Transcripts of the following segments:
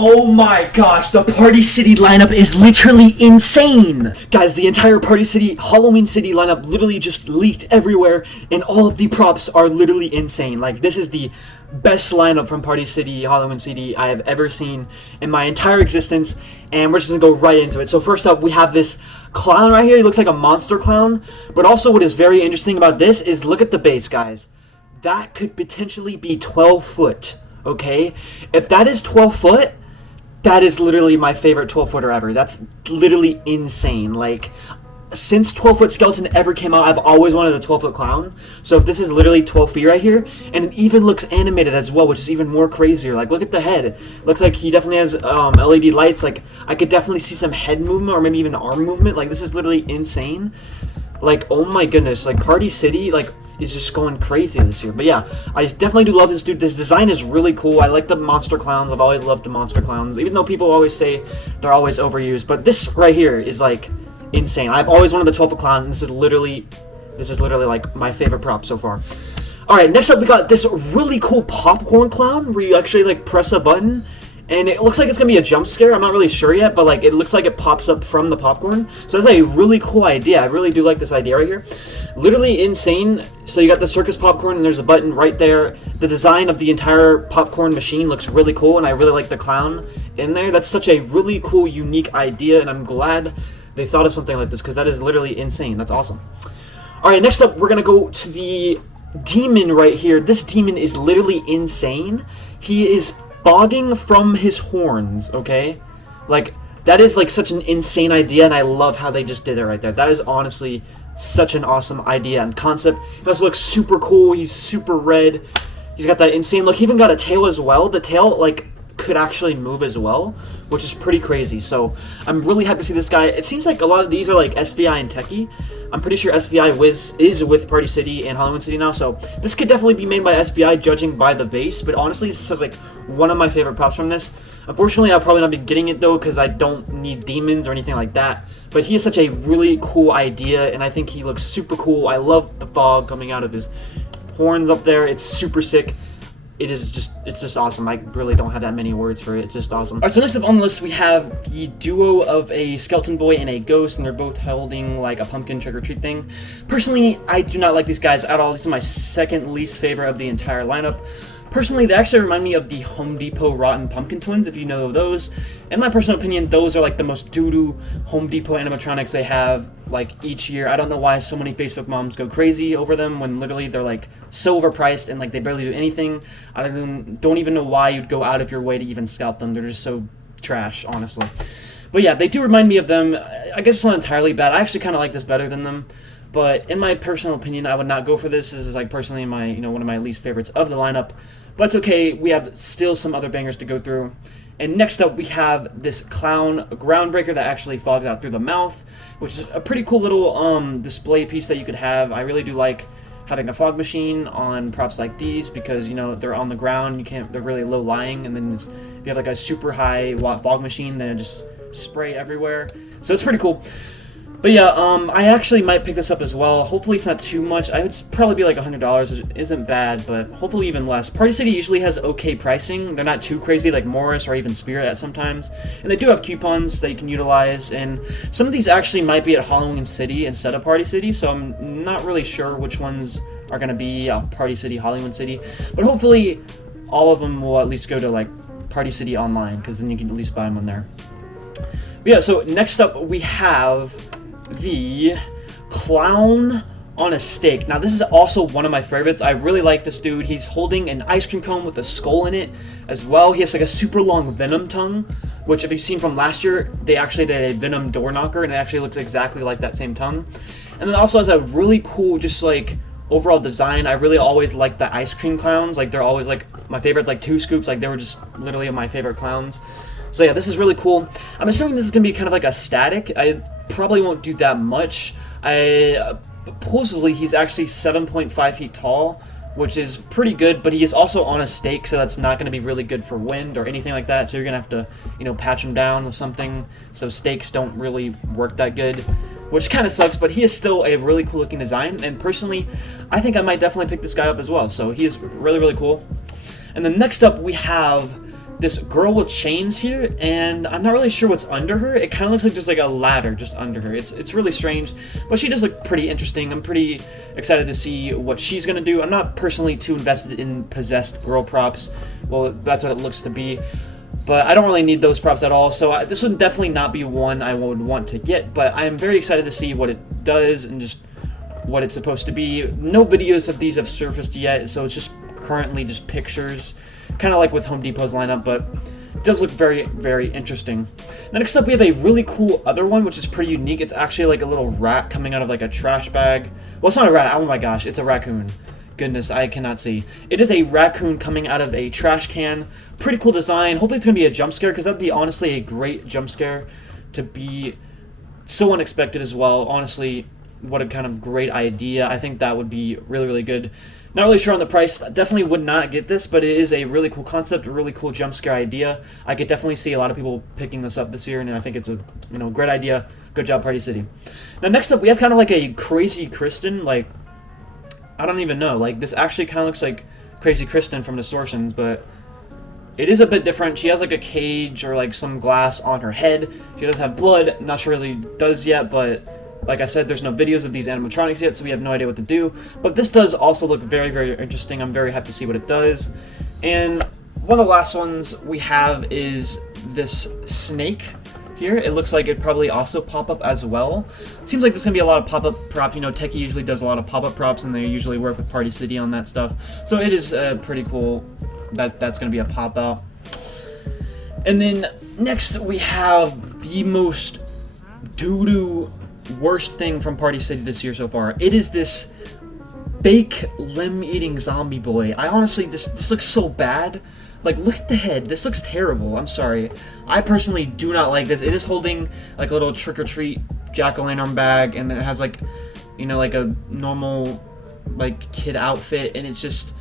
Oh my gosh, the Party City lineup is literally insane! Guys, the entire Party City, Halloween City lineup literally just leaked everywhere, and all of the props are literally insane. Like, this is the best lineup from Party City, Halloween City I have ever seen in my entire existence, and we're just gonna go right into it. So first up, we have this clown right here. He looks like a monster clown, but also what is very interesting about this is look at the base, guys. That could potentially be 12 foot, okay? If that is 12 foot, that is literally my favorite 12-footer ever. That's literally insane. Like, since 12-foot skeleton ever came out, I've always wanted a 12-foot clown. So if this is literally 12 feet right here, and it even looks animated as well, which is even more crazier. Like, look at the head. Looks like he definitely has LED lights. Like, I could definitely see some head movement or maybe even arm movement. Like, this is literally insane. Like, oh my goodness. Like, Party City, like, is just going crazy this year. But yeah, I definitely do love this dude. This design is really cool. I like the monster clowns. I've always loved the monster clowns, even though people always say they're always overused. But this right here is like insane. I've always wanted the 12-foot clown, and this is literally like my favorite prop so far. Alright, next up we got this really cool popcorn clown where you actually like press a button and it looks like it's gonna be a jump scare. I'm not really sure yet, but like it looks like it pops up from the popcorn. So that's a really cool idea. I really do like this idea right here. Literally insane. So you got the circus popcorn and there's a button right there. The design of the entire popcorn machine looks really cool, and I really like the clown in there. That's such a really cool, unique idea, and I'm glad they thought of something like this because that is literally insane. That's awesome. Alright, next up we're gonna go to the demon right here. This demon is literally insane. He is bogging from his horns, okay? Like, that is like such an insane idea, and I love how they just did it right there. That is honestly such an awesome idea and concept. He also looks super cool. He's super red. He's got that insane look. He even got a tail as well. The tail, like, could actually move as well, which is pretty crazy. So I'm really happy to see this guy. It seems like a lot of these are like SVI and Techie. I'm pretty sure SVI is with Party City and Halloween City now, so this could definitely be made by SVI judging by the base, but honestly this is like one of my favorite props from this. Unfortunately I'll probably not be getting it though because I don't need demons or anything like that, but he is such a really cool idea and I think he looks super cool. I love the fog coming out of his horns up there. It's super sick. It's just awesome. I really don't have that many words for it. It's just awesome. Alright, so next up on the list we have the duo of a skeleton boy and a ghost, and they're both holding like a pumpkin trick-or-treat thing. Personally, I do not like these guys at all. This is my second least favorite of the entire lineup. Personally, they actually remind me of the Home Depot Rotten Pumpkin Twins, if you know of those. In my personal opinion, those are like the most doo-doo Home Depot animatronics they have like each year. I don't know why so many Facebook moms go crazy over them when literally they're like so overpriced and like they barely do anything. I don't even know why you'd go out of your way to even scalp them. They're just so trash, honestly. But yeah, they do remind me of them. I guess it's not entirely bad. I actually kind of like this better than them. But in my personal opinion, I would not go for this. This is like personally my, one of my least favorites of the lineup. But it's okay, we have still some other bangers to go through. And next up we have this clown Groundbreaker that actually fogs out through the mouth, which is a pretty cool little display piece that you could have. I really do like having a fog machine on props like these because, they're on the ground, they're really low lying, and then if you have like a super high watt fog machine, then it just spray everywhere. So it's pretty cool. But yeah, I actually might pick this up as well. Hopefully it's not too much. I would probably be like $100, which isn't bad, but hopefully even less. Party City usually has okay pricing. They're not too crazy like Morris or even Spirit at sometimes. And they do have coupons that you can utilize. And some of these actually might be at Halloween City instead of Party City, so I'm not really sure which ones are going to be Party City, Halloween City. But hopefully all of them will at least go to like Party City online, because then you can at least buy them on there. But yeah, so next up we have the clown on a stake. Now this is also one of my favorites. I really like this dude. He's holding an ice cream cone with a skull in it as well. He has like a super long venom tongue, which if you've seen from last year, they actually did a venom door knocker and it actually looks exactly like that same tongue. And then also has a really cool just like overall design. I really always like the ice cream clowns. Like they're always like my favorites, like Two Scoops. Like they were just literally my favorite clowns. So yeah, this is really cool. I'm assuming this is going to be kind of like a static. I probably won't do that much. Supposedly he's actually 7.5 feet tall, which is pretty good, but he is also on a stake, so that's not going to be really good for wind or anything like that, so you're going to have to, patch him down with something, so stakes don't really work that good, which kind of sucks, but he is still a really cool looking design, and personally, I think I might definitely pick this guy up as well, so he is really, really cool. And then next up, we have this girl with chains here, and I'm not really sure what's under her. It kind of looks like just like a ladder just under her. It's really strange, but she does look pretty interesting. I'm pretty excited to see what she's gonna do. I'm not personally too invested in possessed girl props. Well, that's what it looks to be, but I don't really need those props at all, so this would definitely not be one I would want to get, but I am very excited to see what it does and just what it's supposed to be. No videos of these have surfaced yet, so it's just currently just pictures, kind of like with Home Depot's lineup, but it does look very, very interesting. Now, next up, we have a really cool other one, which is pretty unique. It's actually like a little rat coming out of like a trash bag. Well, it's not a rat. Oh my gosh, it's a raccoon. Goodness, I cannot see. It is a raccoon coming out of a trash can. Pretty cool design. Hopefully it's going to be a jump scare, because that would be honestly a great jump scare to be so unexpected as well. Honestly, what a kind of great idea. I think that would be really, really good. Not really sure on the price. Definitely would not get this, but it is a really cool concept, a really cool jump scare idea. I could definitely see a lot of people picking this up this year, and I think it's a great idea. Good job, Party City. Now, next up, we have kind of like a crazy Kristen, like, I don't even know. Like, this actually kind of looks like Crazy Kristen from Distortions, but it is a bit different. She has like a cage or like some glass on her head. She does have blood. Not sure really does yet, but like I said, there's no videos of these animatronics yet, so we have no idea what to do. But this does also look very, very interesting. I'm very happy to see what it does. And one of the last ones we have is this snake here. It looks like it'd probably also pop up as well. It seems like there's gonna be a lot of pop-up props. You know, Techie usually does a lot of pop-up props, and they usually work with Party City on that stuff. So it is pretty cool that that's gonna be a pop-out. And then next we have the most doo-doo worst thing from Party City this year so far. It is this fake limb-eating zombie boy. I honestly, this looks so bad. Like, look at the head. This looks terrible. I'm sorry. I personally do not like this. It is holding like a little trick-or-treat jack-o'-lantern bag, and it has like, you know, like a normal like kid outfit, and it's just,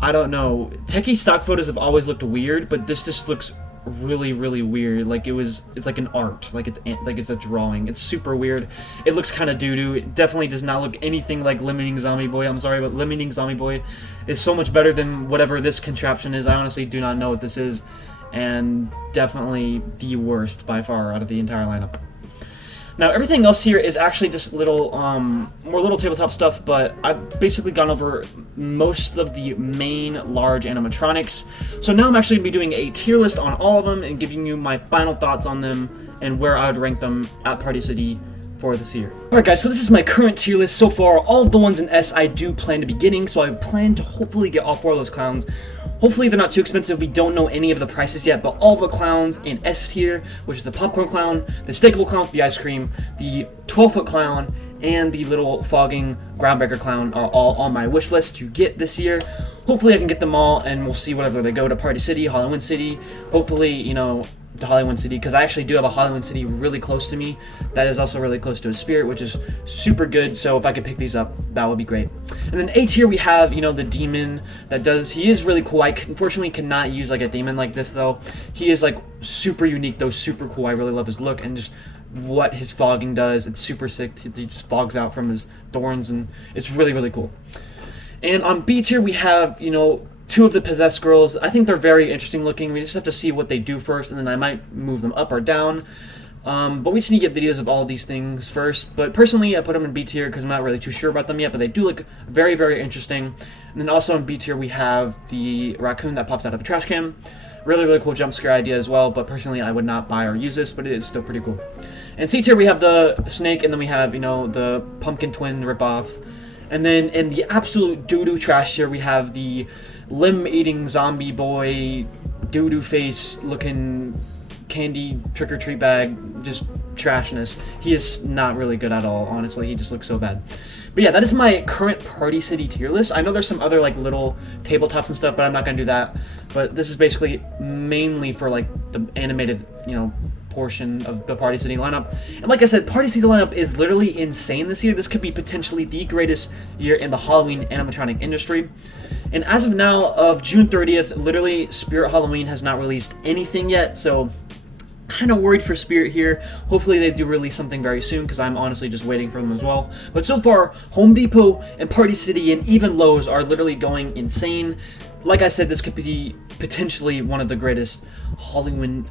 I don't know. Techie stock photos have always looked weird, but this just looks really, really weird. Like it's like an art. Like it's a drawing. It's super weird. It looks kind of doo-doo. It definitely does not look anything like Limiting Zombie Boy. I'm sorry, but Limiting Zombie Boy is so much better than whatever this contraption is. I honestly do not know what this is, and definitely the worst by far out of the entire lineup. Now, everything else here is actually just little, more little tabletop stuff, but I've basically gone over most of the main large animatronics. So now I'm actually going to be doing a tier list on all of them and giving you my final thoughts on them and where I would rank them at Party City for this year. Alright guys, so this is my current tier list so far. All of the ones in S I do plan to be getting, so I plan to hopefully get all 4 of those clowns. Hopefully they're not too expensive. We don't know any of the prices yet, but all the clowns in S tier, which is the popcorn clown, the stakeable clown with the ice cream, the 12-foot clown, and the little fogging Groundbreaker clown are all on my wish list to get this year. Hopefully I can get them all, and we'll see whatever they go to Party City, Hollywood City. Hopefully, you know, to Hollywood City, because I actually do have a Hollywood City really close to me that is also really close to a Spirit, which is super good. So if I could pick these up, that would be great. And then A tier, we have, you know, the demon that does, he is really cool. I unfortunately cannot use like a demon like this though. He is like super unique though, super cool. I really love his look and just what his fogging does. It's super sick. He just fogs out from his thorns, and it's really, really cool. And on B tier, we have, you know, 2 of the possessed girls. I think they're very interesting looking. We just have to see what they do first, and then I might move them up or down. But we just need to get videos of all these things first. But personally, I put them in B tier because I'm not really too sure about them yet, but they do look very, very interesting. And then also in B tier, we have the raccoon that pops out of the trash can. Really, really cool jump scare idea as well, but personally, I would not buy or use this, but it is still pretty cool. In C tier, we have the snake, and then we have, you know, the pumpkin twin ripoff. And then in the absolute doo-doo trash tier, we have the limb-eating zombie boy, doo-doo face looking candy trick-or-treat bag, just trashness. He is not really good at all, honestly. He just looks so bad. But yeah, that is my current Party City tier list. I know there's some other like little tabletops and stuff, but I'm not gonna do that. But this is basically mainly for like the animated, you know, portion of the Party City lineup. And like I said, Party City lineup is literally insane this year. This could be potentially the greatest year in the Halloween animatronic industry. And as of now, of June 30th, literally Spirit Halloween has not released anything yet, so kind of worried for Spirit here. Hopefully they do release something very soon, because I'm honestly just waiting for them as well. But so far, Home Depot and Party City and even Lowe's are literally going insane. like I said, this could be potentially one of the greatest Halloween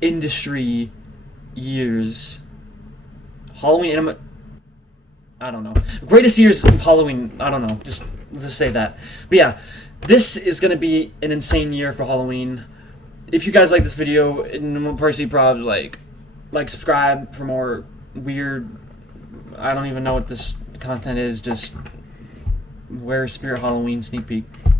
industry years. I don't know. Greatest years of Halloween. I don't know. Just say that. But yeah, this is gonna be an insane year for Halloween. If you guys like this video, and personally, probably like, subscribe for more weird. I don't even know what this content is. Just wear Spirit Halloween sneak peek.